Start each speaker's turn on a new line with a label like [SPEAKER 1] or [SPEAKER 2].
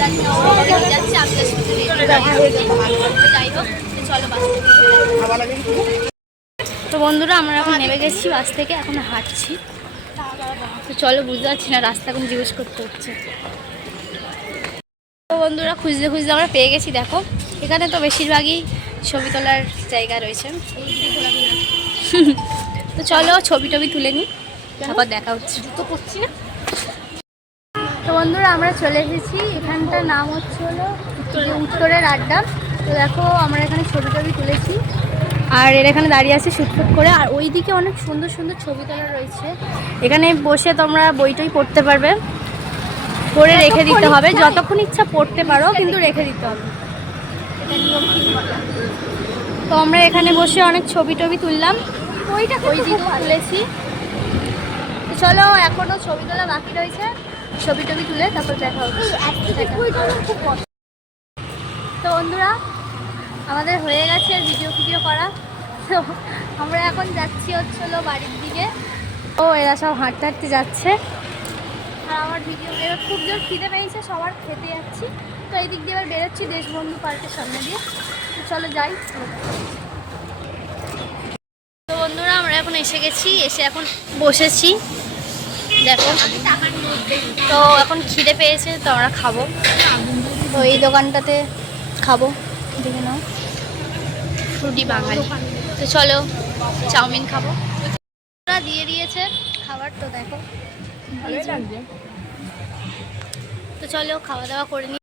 [SPEAKER 1] তো তো বন্ধুরা, আমরা এখন নেমে গেছি বাস থেকে, এখন হাঁটছি। তো চলো, বুঝতে পারছি না রাস্তা এখন জিজ্ঞেস করতে হচ্ছে। তো বন্ধুরা, খুঁজতে খুঁজতে আমরা পেয়ে গেছি, দেখো। এখানে তো বেশিরভাগই ছবি তোলার জায়গা রয়েছে। তো চলো ছবি টবি তুলে নিই, তারপর দেখা হচ্ছে। জুতো পরছি না তো বন্ধুরা আমরা চলে এসেছি। এখানটার নাম হচ্ছে হলো উত্তরের আড্ডা। তো দেখো আমরা এখানে ছবি টবি তুলেছি। আর এর এখানে দাঁড়িয়ে আছে শুটফুট করে। আর ওইদিকে অনেক সুন্দর সুন্দর ছবি তোলা রয়েছে। এখানে বসে তোমরা বইটই পড়তে পারবে। পড়ে রেখে দিতে হবে। যতক্ষণ ইচ্ছা পড়তে পারো কিন্তু রেখে দিতে হবে। তো আমরা এখানে বসে অনেক ছবি টবি তুললাম। ওইটা ওই দিকে তুলেছি। চলো এখনও ছবি তোলা বাকি রয়েছে। ছবি টবি তুলে তারপর দেখা হচ্ছে তো বন্ধুরা, আমাদের হয়ে গেছে ভিডিও ফিডিও করা। তো আমরা এখন যাচ্ছি হচ্ছে হলো বাড়ির দিকে। ও, এরা সব হাঁটতে হাঁটতে যাচ্ছে। আর আমার ভিডিও খুব জোর খিদে পেয়েছে, সবার খেতে যাচ্ছি। তো এই দিক দিয়ে এবার বেরোচ্ছি দেশবন্ধু পার্কের সামনে দিয়ে। তো চলো যাই। তো বন্ধুরা, আমরা এখন এসে গেছি, এসে এখন বসেছি। দেখো তো এখন খিদে পেয়েছে তো আমরা খাব। তো এই দোকানটাতে খাব দেখে নাও। ফ্রুটি বাঙালি। তো চলো চাউমিন খাব। ওরা দিয়ে দিয়েছে খাবার তো দেখো। তো চলো খাওয়া দাওয়া করে নিই